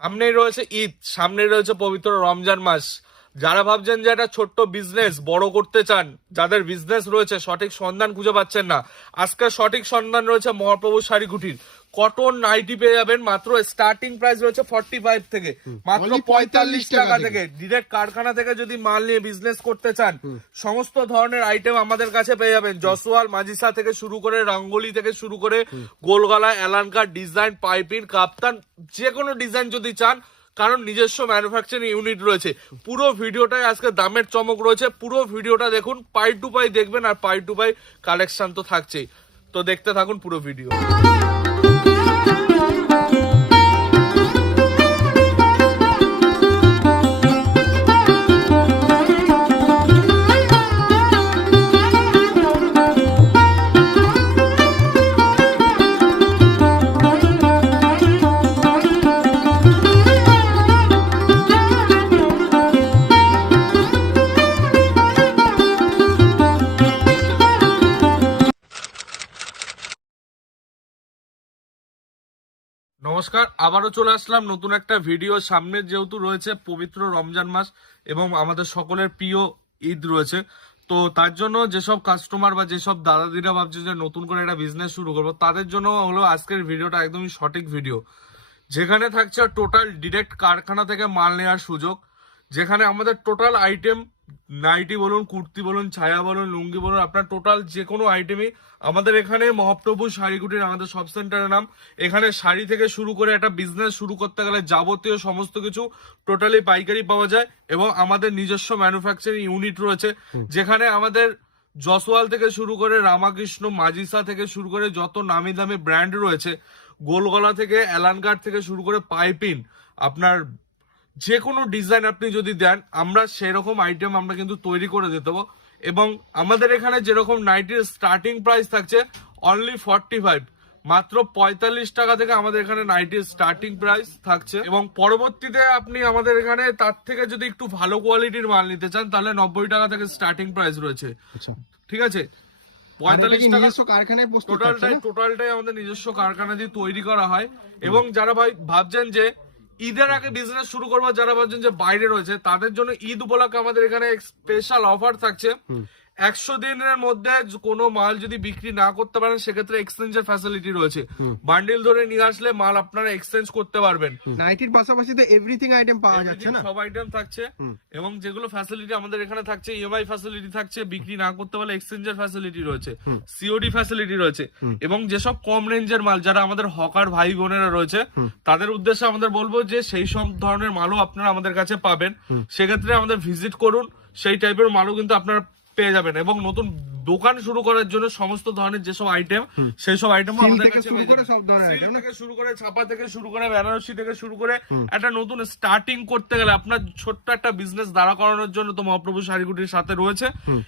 সামনেই রয়েছে ঈদ সামনেই রয়েছে পবিত্র রমজান মাস। যারা ভাবছেন যে একটা ছোট্ট বিজনেস বড় করতে চান যাদের বিজনেস রয়েছে সঠিক সন্ধান খুঁজে পাচ্ছেন না। আজকে সঠিক সন্ধান রয়েছে মহাপ্রভু শাড়ি কুটির কটন নাইটি পেয়ে যাবেন মাত্র স্টার্টিং প্রাইস রয়েছে ফর্টি ফাইভ থেকে মাত্র পঁয়তাল্লিশ টাকা টাকা থেকে। ডিরেক্ট কারখানা থেকে যদি মাল নিয়ে বিজনেস করতে চান সমস্ত ধরনের আইটেম আমাদের কাছে পেয়ে যাবেন। জসওয়াল মাজিসা থেকে শুরু করে রঙ্গোলি থেকে শুরু করে গোলগলা এলানকার ডিজাইন পাইপিন কাপ্তান যে কোনো ডিজাইন যদি চান কারণ নিজস্ব ম্যানুফ্যাকচারিং ইউনিট রয়েছে। পুরো ভিডিওটাই আজকে দামের চমক রয়েছে। পুরো ভিডিওটা দেখুন, পাই টু পাই দেখবেন আর পাই টু পাই কালেকশন তো থাকছেই। তো দেখতে থাকুন পুরো ভিডিও নমস্কার, আবারও চলে আসলাম নতুন একটা ভিডিও। সামনে যেহেতু রয়েছে পবিত্র রমজান মাস এবং আমাদের সকলের প্রিয় ঈদ রয়েছে, তো তার জন্য যেসব কাস্টমার বা যেসব দাদা দাদাদিরা ভাবছে যে নতুন করে একটা বিজনেস শুরু করব, তাদের জন্য হলো আজকের ভিডিওটা একদমই সঠিক ভিডিও যেখানে থাকছে টোটাল ডিরেক্ট কারখানা থেকে মাল নেওয়ার সুযোগ, যেখানে আমাদের টোটাল আইটেম নাইটি বলুন কুর্তি বলুন ছায়া বলুন লুঙ্গি বলুন আপনার টোটাল যে কোনো আইটেমই আমাদের এখানে মহাপ্রভু শাড়িকুটির আমাদের সব সেন্টারের নাম। এখানে শাড়ি থেকে শুরু করে একটা বিজনেস শুরু করতে গেলে যাবতীয় সমস্ত কিছু টোটালি পাইকারি পাওয়া যায় এবং আমাদের নিজস্ব ম্যানুফ্যাকচারিং ইউনিট রয়েছে। যেখানে আমাদের জসওয়াল থেকে শুরু করে রামাকৃষ্ণ মাজিসা থেকে শুরু করে যত নামি দামি ব্র্যান্ড রয়েছে গোলগলা থেকে অ্যালানগার্ড থেকে শুরু করে পাইপিন আপনার যে কোনো ডিজাইন আপনি যদি দেন আমরা সেরকম আইটেম আমরা কিন্তু তৈরি করে দিতে এবং আমাদের এখানে যেরকম নাইটির স্টার্টিং প্রাইস থাকছে অনলি ফর্টি ফাইভ মাত্র পঁয়তাল্লিশ টাকা থেকে আমাদের এখানে নাইটির স্টার্টিং প্রাইস থাকছে। এবং পরবর্তীতে আপনি আমাদের এখানে তার থেকে যদি একটু ভালো কোয়ালিটির মাল নিতে চান তাহলে নব্বই টাকা থেকে স্টার্টিং প্রাইস রয়েছে। আচ্ছা। ঠিক আছে? পঁয়তাল্লিশ টাকা কারখানায় টোটালটাই টোটালটাই আমাদের নিজস্ব কারখানা দিয়ে তৈরি করা হয়। এবং যারা ভাই ভাবছেন যে ঈদের আগে বিজনেস শুরু করব যারা ভাবছেন যে বাইরে রয়েছে, তাদের জন্য ঈদ উপলক্ষে আমাদের এখানে স্পেশাল অফার থাকছে। একশো দিনের মধ্যে কোনো মাল যদি বিক্রি না করতে পারেন সেক্ষেত্রে এক্সচেঞ্জের ফ্যাসিলিটি রয়েছে। বান্ডিল ধরে নিয়ে আসলে মাল আপনারা এক্সচেঞ্জ করতে পারবেন। নাইটির পাশাপাশি তো এভরিথিং আইটেম পাওয়া যাচ্ছে না? সব আইটেম থাকছে। এবং যেগুলো ফ্যাসিলিটি আমাদের এখানে থাকছে ইএমআই ফ্যাসিলিটি থাকছে বিক্রি না করতে পারলে এক্সচেঞ্জের ফ্যাসিলিটি রয়েছে। সিওডি ফ্যাসিলিটি রয়েছে। এবং যেসব কম রেঞ্জের মাল যারা আমাদের হকার ভাই বোনেরা রয়েছে তাদের উদ্দেশ্যে আমাদের বলব যে সেই সব ধরনের মালও আপনারা আমাদের কাছে পাবেন। সেক্ষেত্রে আমাদের ভিজিট করুন। সেই টাইপের মালও কিন্তু আপনারা পেয়ে যাবেন এবং নতুন দোকান শুরু করার জন্য সমস্ত ধরনের যেসব আইটেম সেই সব আইটেম Seal আমাদের কাছে শুরু করে? থেকে শুরু ছাপা থেকে শুরু করে বেনারসি থেকে শুরু করে একটা নতুন স্টার্টিং করতে গেলে আপনার ছোট্ট একটা বিজনেস দাঁড়া করানোর জন্য তো মহাপ্রভু শাড়িগুটির সাথে রয়েছে।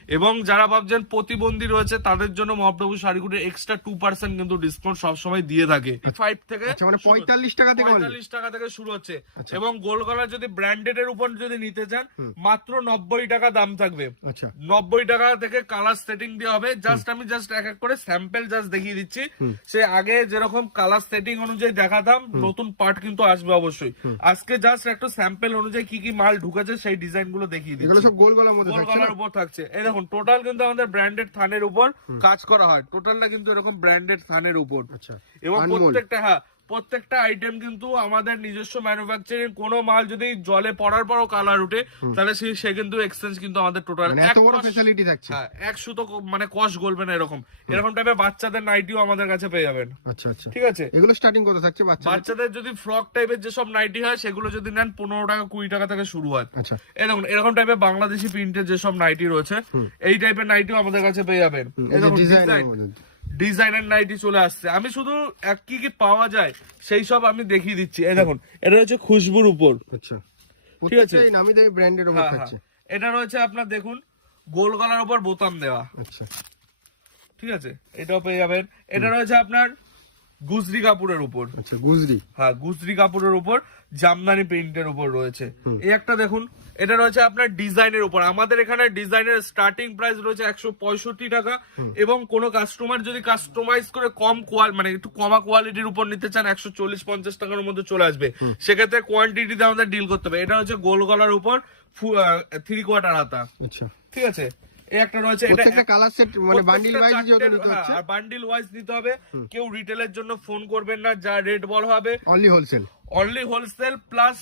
এবং যারা ভাবছেন প্রতিবন্ধী রয়েছে তাদের জন্য মহাপ্রভু শাড়িগুটির এক্সট্রা টু পার্সেন্ট কিন্তু ডিসকাউন্ট সবসময় দিয়ে থাকে। ফাইভ থেকে আচ্ছা মানে পঁয়তাল্লিশ টাকা থেকে পঁয়তাল্লিশ টাকা থেকে শুরু হচ্ছে। এবং গোলগলার যদি ব্র্যান্ডেড এর উপর যদি নিতে চান মাত্র নব্বই টাকা দাম থাকবে। আচ্ছা। নব্বই টাকা থেকে কালার সেটিং দেওয়া হবে। জাস্ট আমি জাস্ট এক এক করে স্যাম্পল জাস্ট দেখিয়ে দিচ্ছি। সে আগে যেরকম কালার সেটিং অনুযায়ী দেখাতাম নতুন পার্ট কিন্তু আসবে অবশ্যই। আজকে জাস্ট একটা স্যাম্পল অনুযায়ী কি কি মাল ঢুকেছে সেই ডিজাইনগুলো দেখিয়ে দিচ্ছি। সব গোল গলার মধ্যে গোল গলার উপর থাকছে। এই দেখুন টোটাল কিন্তু আমাদের ব্র্যান্ডেড থানের উপর কাজ করা হয়। টোটালটা কিন্তু এরকম ব্র্যান্ডেড থানের উপর। আচ্ছা। এবং প্রত্যেকটা হ্যাঁ প্রত্যেকটা আইটেম কিন্তু আমাদের নিজস্ব ম্যানুফ্যাকচারিং কোনো মাল যদি জলে পড়ার পরও কালার উঠে তাহলে সে সে কিন্তু এক্সচেঞ্জ কিন্তু আমাদের টোটাল মানে এত বড় ফ্যাসিলিটি থাকছে। হ্যাঁ এক সুতো মানে কষ গলবে না এরকম। এরকম টাইপের বাচ্চাদের নাইটিও আমাদের কাছে পেয়ে যাবেন। আচ্ছা আচ্ছা। ঠিক আছে? এগুলো স্টার্টিং কত থাকছে বাচ্চা বাচ্চাদের যদি ফ্রক টাইপের যেসব নাইটি হয় সেগুলো যদি নেন পনেরো টাকা কুড়ি টাকা থেকে শুরু হয়। আচ্ছা। এই এরকম টাইপের বাংলাদেশি প্রিন্টের যেসব নাইটি রয়েছে এই টাইপের নাইটিও আমাদের কাছে পেয়ে যাবেন। ডিজাইন ডিজাইনের নাইটি চলে আসছে। আমি শুধু এক কি কি পাওয়া যায় সেই সব আমি দেখিয়ে দিচ্ছি। এই দেখুন এটা হচ্ছে খুশবুর উপর। আচ্ছা। ঠিক আছে। এই নামি দামি ব্র্যান্ডের উপর হ্যাঁ, হ্যাঁ। থাকছে। এটা রয়েছে আপনার দেখুন গোল গলার উপর বোতাম দেওয়া। আচ্ছা। ঠিক আছে? এটাও পেয়ে যাবেন। এটা রয়েছে আপনার গুজরি কাপড়ের উপর। আচ্ছা গুজরি। হ্যাঁ গুজরি কাপড়ের উপর জামদানি প্রিন্টের উপর রয়েছে। এই একটা দেখুন এটা রয়েছে আপনার ডিজাইনের উপর। আমাদের এখানে ডিজাইনের স্টার্টিং প্রাইস রয়েছে একশো পঁয়ষট্টি টাকা এবং কোনো কাস্টমার যদি কাস্টমাইজ করে কম কোয়াল মানে একটু কমা কোয়ালিটির উপর নিতে চান একশো চল্লিশ পঞ্চাশ টাকার মধ্যে চলে আসবে। সেক্ষেত্রে কোয়ান্টিটিতে আমাদের ডিল করতে হবে। এটা হচ্ছে গোল গলার উপর থ্রি কোয়ার্টার হাতা। আচ্ছা। ঠিক আছে? এই একটা রয়েছে এটা প্রত্যেকটা কালার সেট মানে বান্ডিল ওয়াইজ যেহেতু নিতে হ্যাঁ, হচ্ছে। আর বান্ডিল ওয়াইজ নিতে হবে। কেউ রিটেলের জন্য ফোন করবেন না যা রেট বল হবে। Only wholesale only wholesale plus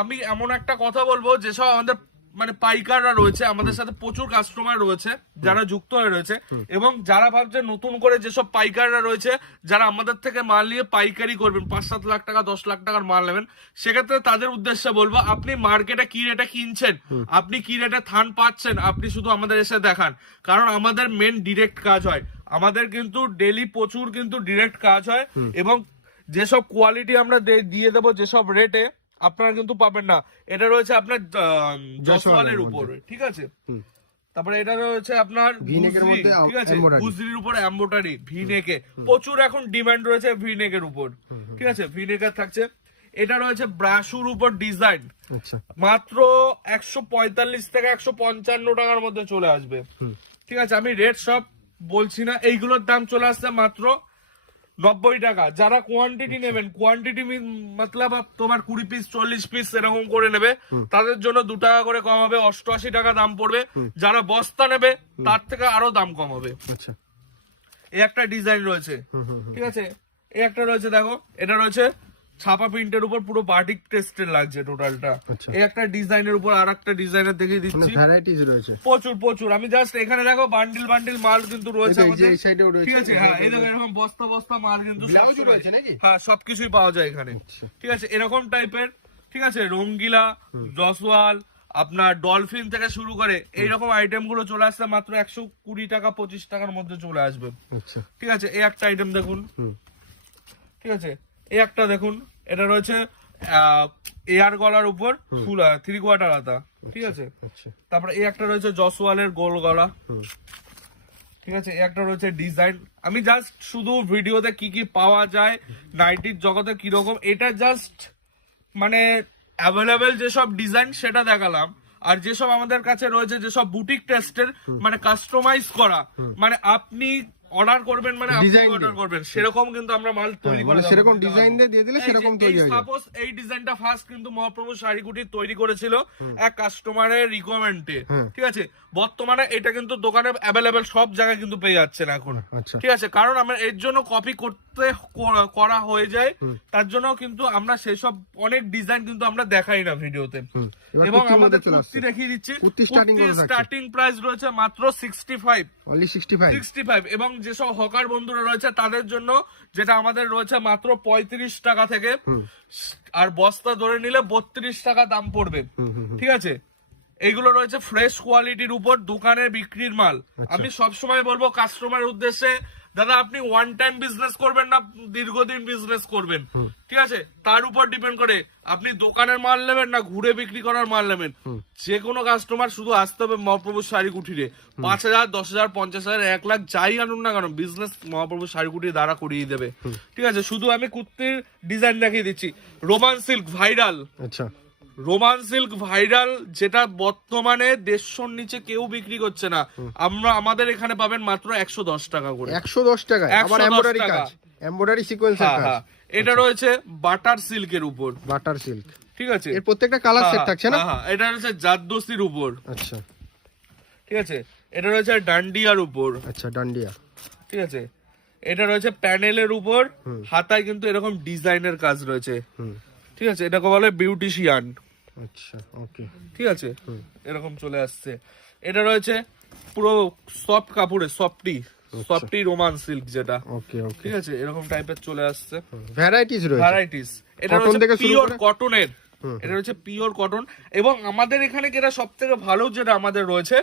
আমি এমন একটা কথা বলব যেসব আমাদের মানে পাইকাররা রয়েছে আমাদের সাথে প্রচুর কাস্টমার রয়েছে যারা যুক্ত হয়ে রয়েছে এবং যারা ভাবছে নতুন করে যেসব পাইকাররা রয়েছে যারা আমাদের থেকে মাল নিয়ে পাইকারি করবেন পাঁচ সাত লাখ টাকা দশ লাখ টাকার মাল নেবেন সেক্ষেত্রে তাদের উদ্দেশ্যে বলব আপনি মার্কেটে কি রেটে কিনছেন আপনি কি রেটে থান পাচ্ছেন আপনি শুধু আমাদের এসে দেখান। কারণ আমাদের মেন ডিরেক্ট কাজ হয়। আমাদের কিন্তু ডেলি প্রচুর কিন্তু ডিরেক্ট কাজ হয় এবং যেসব কোয়ালিটি আমরা দিয়ে দেবো যেসব রেটে আপনারা কিন্তু পাবেন না। এটা রয়েছে আপনার জসওয়ালের উপরে ঠিক আছে? তারপরে এটা রয়েছে আপনার ঠিক আছে? গুজরির উপর এম্বোটারি ভি নেকে প্রচুর এখন ডিমান্ড রয়েছে ভি নেকের উপর ঠিক আছে? ভি নেকের থাকছে। এটা রয়েছে ব্রাশুর উপর ডিজাইন আচ্ছা। মাত্র একশো পঁয়তাল্লিশ থেকে একশো পঞ্চান্ন টাকার মধ্যে চলে আসবে। ঠিক আছে? আমি রেট সব বলছি না। এইগুলোর দাম চলে আসছে মাত্র নব্বই টাকা। যারা কোয়ান্টিটি নেবেন কোয়ান্টিটি মতলব তোমার কুড়ি পিস চল্লিশ পিস এরকম করে নেবে। তাদের জন্য দু টাকা করে কম হবে অষ্টআশি টাকা দাম পড়বে। যারা বস্তা নেবে তার থেকে আরও দাম কম হবে। আচ্ছা। এই একটা ডিজাইন রয়েছে। ঠিক আছে? এই একটা রয়েছে দেখো। এটা রয়েছে ছাপা প্রিন্টের উপর পুরো বাটিক টেস্টের লাগছে টোটালটা আচ্ছা। এই একটা ডিজাইনের উপর আর একটা ডিজাইনের দেখিয়ে মানে দিচ্ছি। ভ্যারাইটিস রয়েছে। প্রচুর প্রচুর। আমি জাস্ট এখানে দেখো বান্ডিল বান্ডিল মাল কিন্তু রয়েছে এই যে আমাদের। এই সাইডেও রয়েছে। ঠিক আছে? হ্যাঁ এই দেখো এরকম বস্তা বস্তা মাল কিন্তু রয়েছে নাকি? হ্যাঁ সবকিছুই পাওয়া যায় এখানে। আচ্ছা। ঠিক আছে? এরকম টাইপের ঠিক আছে? রঙ্গিলা জসওয়াল আপনার ডলফিন থেকে শুরু করে এইরকম আইটেমগুলো চলে আসছে মাত্র একশো কুড়ি টাকা পঁচিশ টাকার মধ্যে চলে আসবে। আচ্ছা। ঠিক আছে? এই একটা আইটেম দেখুন। হুম। ঠিক আছে? এই একটা দেখুন। এটা রয়েছে এয়ার গলার উপর ফুল থ্রি কোয়ার্টার আতা ঠিক আছে? আচ্ছা। তারপরে এই একটা রয়েছে জসওয়ালের গোল গলা ঠিক আছে? এই একটা রয়েছে ডিজাইন। আমি জাস্ট শুধু ভিডিওতে কি কি পাওয়া যায় নাইটির জগতে কীরকম এটা জাস্ট মানে অ্যাভেলেবেল যেসব ডিজাইন সেটা দেখালাম আর যেসব আমাদের কাছে রয়েছে যেসব বুটিক টেস্টের মানে কাস্টমাইজ করা মানে আপনি অর্ডার করবেন মানে আপনি অর্ডার করবেন। সেরকম কিন্তু আমরা মাল তৈরি করে মানে সেরকম ডিজাইন দিয়ে দিয়ে দিলে সেরকম তৈরি হয়ে suppose এই ডিজাইনটা ফার্স্ট কিন্তু মহাপ্রভু শাড়িকুটি তৈরি করেছিল এক কাস্টমারের হ্যাঁ। ঠিক আছে? বর্তমানে এটা কিন্তু দোকানে অ্যাভেলেবেল সব জায়গায় কিন্তু পেয়ে এখন। আচ্ছা। ঠিক আছে? কারণ আমরা এর জন্য কপি করতে করা- হয়ে যায়। তার জন্য কিন্তু আমরা সেসব অনেক ডিজাইন কিন্তু আমরা দেখাই না ভিডিওতে। এবং আমাদের কুর্তি দেখিয়ে দিচ্ছি? স্টার্টিং প্রাইস রয়েছে মাত্র sixty five sixty five sixty five এবং যেসব হকার বন্ধুরা রয়েছে তাদের জন্য যেটা আমাদের রয়েছে মাত্র পঁয়ত্রিশ টাকা থেকে আর বস্তা ধরে নিলে বত্রিশ টাকা দাম পড়বে। ঠিক আছে? এইগুলো রয়েছে ফ্রেশ কোয়ালিটির উপর দোকানে বিক্রির মাল। আচ্ছা। আমি সবসময় বলব কাস্টমারের উদ্দেশ্যে দাদা আপনি ওয়ান টাইম বিজনেস করবেন না দীর্ঘদিন বিজনেস করবেন। ঠিক আছে? তার উপর ডিপেন্ড করে। আপনি দোকানের মাল নেবেন না ঘুরে বিক্রি করার মাল নেবেন। যে কোনো কাস্টমার শুধু আসতে হবে মহাপ্রভুর শাড়ি কুঠিরে। পাঁচ হাজার দশ হাজার পঞ্চাশ হাজার এক লাখ যাই আনুন না কেন বিজনেস মহাপ্রভুর শাড়ি কুঠির দ্বারা করিয়ে দেবে। ঠিক আছে? শুধু আমি কুর্তির ডিজাইন দেখিয়ে দিচ্ছি। রোমান সিল্ক ভাইরাল আচ্ছা। রোমান সিল্ক ভাইরাল যেটা বর্তমানে দেড়শোর নিচে কেউ বিক্রি করছে না। আমরা আমাদের এখানে পাবেন মাত্র একশো দশ টাকা করে। একশো দশ টাকা 110 আবার এমব্রয়ডারি সিকোয়েন্সের হ্যাঁ, হ্যাঁ। এটা রয়েছে বাটার সিল্কের উপর। Butter silk. ঠিক আছে? এর প্রত্যেকটা কালার সেট হ্যাঁ, থাকছে না। এটা রয়েছে জাদ্দোসির উপর। আচ্ছা। ঠিক আছে? এটা রয়েছে ডান্ডিয়ার উপর। আচ্ছা ডান্ডিয়া। ঠিক আছে? এটা রয়েছে প্যানেলের উপর। হাতায় কিন্তু এরকম ডিজাইনের কাজ রয়েছে। ঠিক আছে? এটাকে বলে বিউটিশিয়ান। আচ্ছা ওকে ঠিক আছে? এরকম চলে আসছে। এটা রয়েছে পুরো সফট কাপড়ে সফটি সফটি রোমান সিল্ক যেটা। ওকে ওকে ঠিক আছে? এরকম টাইপের চলে আসছে। ভ্যারাইটিস রয়েছে। ভ্যারাইটিস এটা রয়েছে পিওর কটনের এটা রয়েছে পিওর কটন এবং আমাদের এখানে যেটা সব থেকে ভালো যেটা আমাদের রয়েছে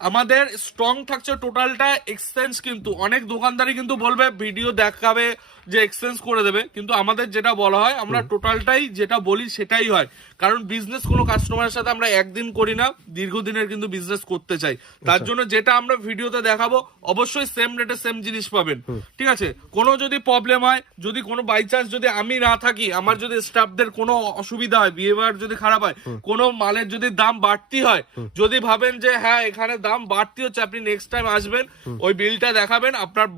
আমাদের স্ট্রং থাকছে টোটালটা এক্সচেঞ্জ কিন্তু অনেক দোকানদারই কিন্তু বলবে ভিডিও দেখাবে যে এক্সচেঞ্জ করে দেবে কিন্তু আমাদের যেটা বলা হয় আমরা টোটালটাই যেটা বলি সেটাই হয়। কারণ বিজনেস কোনো কাস্টমারের সাথে আমরা একদিন করি না দীর্ঘদিনের কিন্তু বিজনেস করতে চাই। তার জন্য যেটা আমরা ভিডিওতে দেখাবো অবশ্যই সেম রেটে সেম জিনিস পাবেন। ঠিক আছে? কোনো যদি প্রবলেম হয় যদি কোনো বাই চান্স যদি আমি না থাকি আমার যদি স্টাফদের কোনো অসুবিধা হয় বিহেভিয়ার যদি খারাপ হয় কোনো মালের যদি দাম বাড়তি হয় যদি ভাবেন যে হ্যাঁ এখানে দাম বাড়তি হচ্ছে আপনি নেক্সট টাইম আসবেন ওই বিলটা দেখাবেন আপনার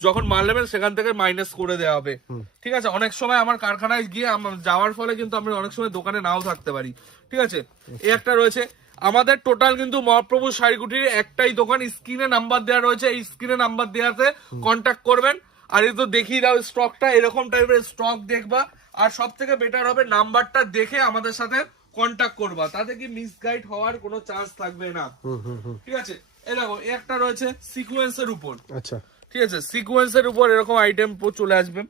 যখন মাল নেবেন সেখান থেকে মাইনাস করে দেওয়া হবে। ঠিক আছে? অনেক সময় আমার কারখানায় গিয়ে যাওয়ার ফলে কিন্তু আমি অনেক সময় দোকানে নাও থাকতে পারি। ঠিক আছে? এই একটা রয়েছে। আমাদের টোটাল কিন্তু মহাপ্রভু শাড়িগুটির একটাই দোকান স্ক্রিনে নাম্বার দেওয়া রয়েছে। এই স্ক্রিনে নাম্বার দেওয়াতে কন্ট্যাক্ট করবেন। আর এই তো দেখিয়ে দাও স্টকটা এরকম টাইপের স্টক দেখবা। আর সব থেকে বেটার হবে নাম্বারটা দেখে আমাদের সাথে কন্ট্যাক্ট করবা তাতে কি মিসগাইড হওয়ার কোনো চান্স থাকবে না। ঠিক আছে? এই দেখো একটা রয়েছে সিকোয়েন্সের উপর। আচ্ছা। ঠিক আছে? সিকোয়েন্সের উপর এরকম আইটেম চলে আসবে।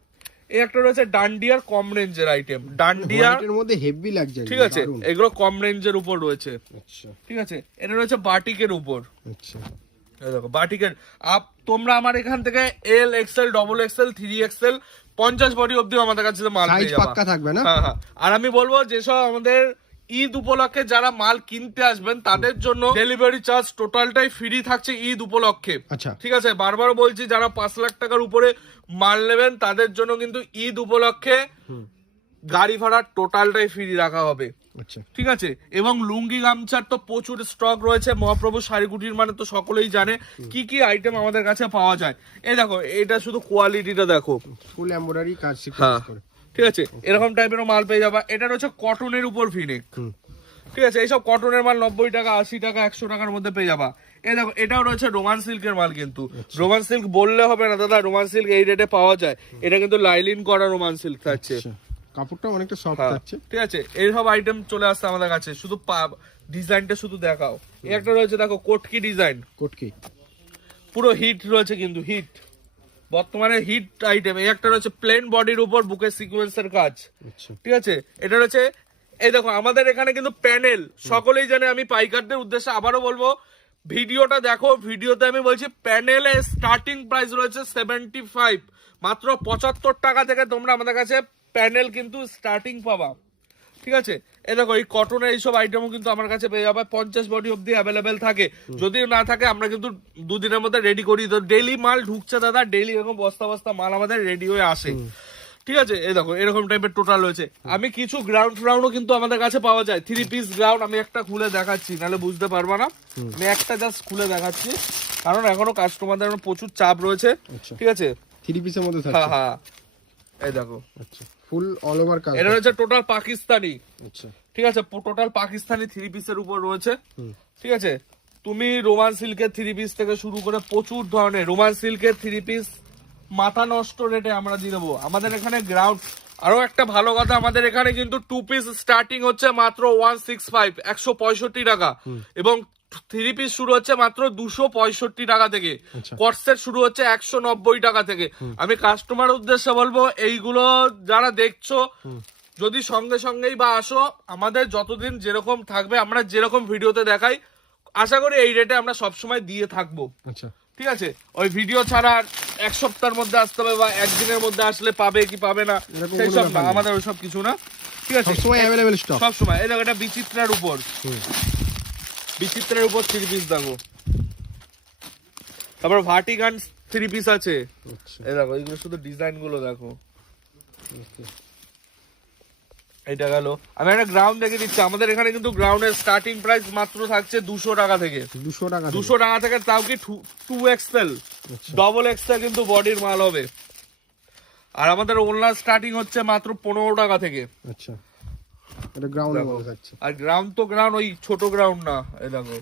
এই একটা রয়েছে ডান্ডিয়ার কম রেঞ্জের আইটেম ডান্ডিয়া হোয়াইটের মধ্যে হেভি লাগছে ঠিক আছে? এগুলো কম রেঞ্জের উপর রয়েছে। আচ্ছা। ঠিক আছে? এটা রয়েছে বাটিকের উপর। আচ্ছা। দেখো বাটিকের আপ তোমরা আমার এখান থেকে L XL double XL three XL পঞ্চাশ বডি অব্দি আমাদের কাছে মাল পেয়ে যাবা। পাক্কা থাকবে না? হ্যাঁ হ্যাঁ। আর আমি বলব যেসব আমাদের ঈদ উপলক্ষে যারা মাল কিনতে আসবেন তাদের জন্য ডেলিভারি চার্জ টোটালটাই ফ্রি থাকছে ঈদ উপলক্ষে। আচ্ছা। ঠিক আছে? বারবার বলছি যারা পাঁচ লাখ টাকার উপরে মাল নেবেন তাদের জন্য কিন্তু ঈদ উপলক্ষে গাড়ি ভাড়া টোটালটাই ফ্রি রাখা হবে। আচ্ছা। ঠিক আছে? এবং লুঙ্গি গামছার তো প্রচুর স্টক রয়েছে মহাপ্রভু শাড়িগুটির মানে তো সকলেই জানে কি কি আইটেম আমাদের কাছে পাওয়া যায়। এই দেখো এটা শুধু কোয়ালিটিটা দেখো। ফুল এমব্রয়ডারি কাজ হ্যাঁ। ঠিক আছে? এরকম টাইপেরও মাল পেয়ে যাবা। এটা রয়েছে কটনের উপর ফিনিক ঠিক আছে? এইসব কটনের মাল নব্বই টাকা আশি টাকা একশো টাকার মধ্যে পেয়ে যাবা। এই দেখো এটাও রয়েছে রোমান সিল্কের মাল কিন্তু। রোমান সিল্ক বললে হবে না দাদা। রোমান সিল্ক এই রেটে পাওয়া যায়। এটা কিন্তু লাইলিন করা রোমান সিল্ক থাকছে। আচ্ছা। কাপড়টা অনেকটা সফট হ্যাঁ, থাকছে। ঠিক আছে? এইসব আইটেম চলে আসছে আমাদের কাছে। শুধু ডিজাইনটা শুধু দেখাও। একটা রয়েছে দেখো কোটকি ডিজাইন কোটকি। পুরো হিট রয়েছে কিন্তু হিট বর্তমানে হিট আইটেম এই একটা রয়েছে প্লেন বডির উপর বুকের সিকোয়েন্সের কাজ। আচ্ছা। ঠিক আছে? এটা রয়েছে এই দেখো আমাদের এখানে কিন্তু প্যানেল সকলেই জানে আমি পাইকারদের উদ্দেশ্যে আবারও বলব ভিডিওটা দেখো ভিডিওতে আমি বলছি প্যানেলে স্টার্টিং প্রাইস রয়েছে সেভেন্টি ফাইভ মাত্র পঁচাত্তর টাকা থেকে তোমরা আমাদের কাছে প্যানেল কিন্তু স্টার্টিং পাবা। ঠিক আছে? এই দেখো এই কটনের এইসব আইটেমও কিন্তু আমার কাছে পেয়ে যাবে। পঞ্চাশ বডি অব্দি অ্যাভেলেবেল থাকে। যদি না থাকে আমরা কিন্তু দুদিনের মধ্যে রেডি করি। তো ডেইলি মাল ঢুকছে দাদা ডেইলি এরকম বস্তা বস্তা মাল আমাদের রেডি হয়ে আসে। ঠিক আছে? এই দেখো এরকম টাইপের টোটাল রয়েছে। আমি কিছু গ্রাউন্ড ফ্রাউন্ডও কিন্তু আমাদের কাছে পাওয়া যায়। থ্রি পিস গ্রাউন্ড আমি একটা খুলে দেখাচ্ছি নাহলে বুঝতে পারবা না। আমি একটা জাস্ট খুলে দেখাচ্ছি। কারণ এখনও কাস্টমারদের প্রচুর চাপ রয়েছে। আচ্ছা। ঠিক আছে? থ্রি পিসের মধ্যে হ্যাঁ হ্যাঁ। এই দেখো। আচ্ছা। ফুল অল ওভার কাজ এটা রয়েছে টোটাল পাকিস্তানি। আচ্ছা। ঠিক আছে টোটাল পাকিস্তানি থ্রি পিসের উপর রয়েছে। ঠিক আছে তুমি রোমান সিল্কের থ্রি পিস থেকে শুরু করে প্রচুর ধরনের রোমান সিল্কের থ্রি পিস মাথা নষ্ট রেটে আমরা দিয়ে দেবো। আমাদের এখানে গ্রাউন্ড আরও একটা ভালো কথা আমাদের এখানে কিন্তু টু পিস স্টার্টিং হচ্ছে মাত্র ওয়ান সিক্স ফাইভ একশো পঁয়ষট্টি টাকা। এবং থ্রি পিস শুরু হচ্ছে মাত্র দুশো পঁয়ষট্টি টাকা থেকে। আচ্ছা। কটসেট শুরু হচ্ছে একশো নব্বই টাকা থেকে। আমি কাস্টমার উদ্দেশ্যে বলব এইগুলো যারা দেখছ যদি সঙ্গে সঙ্গেই বা আসো আমাদের যতদিন যেরকম থাকবে আমরা যেরকম ভিডিওতে দেখাই আশা করি এই রেটে আমরা সবসময় দিয়ে থাকব। আচ্ছা। ঠিক আছে? ওই ভিডিও ছাড়া এক সপ্তাহের মধ্যে আসতে হবে বা একদিনের মধ্যে আসলে পাবে কি পাবে না এরকম সেই সব না আমাদের ওইসব কিছু না। ঠিক আছে? সবসময় অ্যাভেলেবেল স্টক সব এই দেখো এটা বিচিত্রার উপর। বিচিত্রের উপর থ্রি পিস দেখো। তারপর ভার্টিগান থ্রি পিস আছে। আচ্ছা। এই দেখো এগুলো শুধু ডিজাইনগুলো দেখো। এটা গেল। আমি একটা গ্রাউন্ড দেখে দিচ্ছি। আমাদের এখানে কিন্তু গ্রাউন্ডের স্টার্টিং প্রাইস মাত্র থাকছে দুশো টাকা থেকে। দুশো টাকা। দুশো টাকা থেকে তাও কি টু এক্সেল ডবল এক্সেল কিন্তু বডির মাল হবে। আর আমাদের ওনার স্টার্টিং হচ্ছে মাত্র পনেরো টাকা থেকে। আচ্ছা। এটা আর গ্রাউন্ড তো গ্রাউন্ড ওই ছোট গ্রাউন্ড না এই দেখো।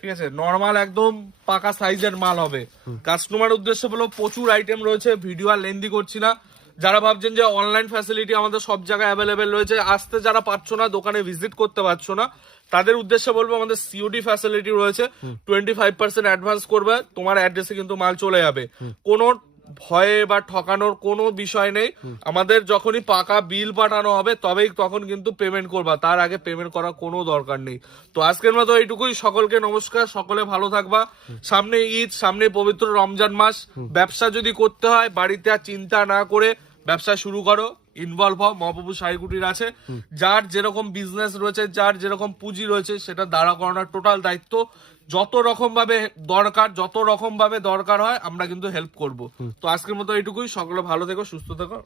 ঠিক আছে নর্মাল একদম পাকা সাইজের মাল হবে। কাস্টমার উদ্দেশ্যে বলো প্রচুর আইটেম রয়েছে ভিডিও আর লেন্দি করছি না। যারা ভাবছেন যে অনলাইন ফ্যাসিলিটি আমাদের সব জায়গায় অ্যাভেলেবেল রয়েছে আসতে যারা পারছ না দোকানে ভিজিট করতে পারছ না তাদের উদ্দেশ্যে বলব আমাদের সিওডি ফ্যাসিলিটি রয়েছে। টোয়েন্টি ফাইভ পার্সেন্ট অ্যাডভান্স করবে তোমার অ্যাড্রেসে কিন্তু মাল চলে যাবে। কোনো ভয়ে বা ঠকানোর কোনো বিষয় নেই। আমাদের যখনই পাকা বিল পাঠানো হবে, তবেই তখন কিন্তু পেমেন্ট করবা। তার আগে পেমেন্ট করার কোনো দরকার নেই। তো আজকের মতো এইটুকুই। সকলকে নমস্কার। সকলে ভালো থাকবা। সামনে ঈদ, সামনে পবিত্র রমজান মাস। ব্যবসা যদি করতে হয়, বাড়িতে আর চিন্তা না করে ব্যবসা শুরু করো। ইনভলভ হও। মহাপ্রভু সাইকুটির আছে। যার যেরকম বিজনেস রয়েছে, যার যেরকম পুঁজি রয়েছে, সেটা দাঁড়া করানোর টোটাল দায়িত্ব। যত রকম ভাবে দরকার যত রকম ভাবে দরকার হয় আমরা কিন্তু হেল্প করব। তো আজকের মতো এইটুকুই। সকলে ভালো থেকো সুস্থ থেকো।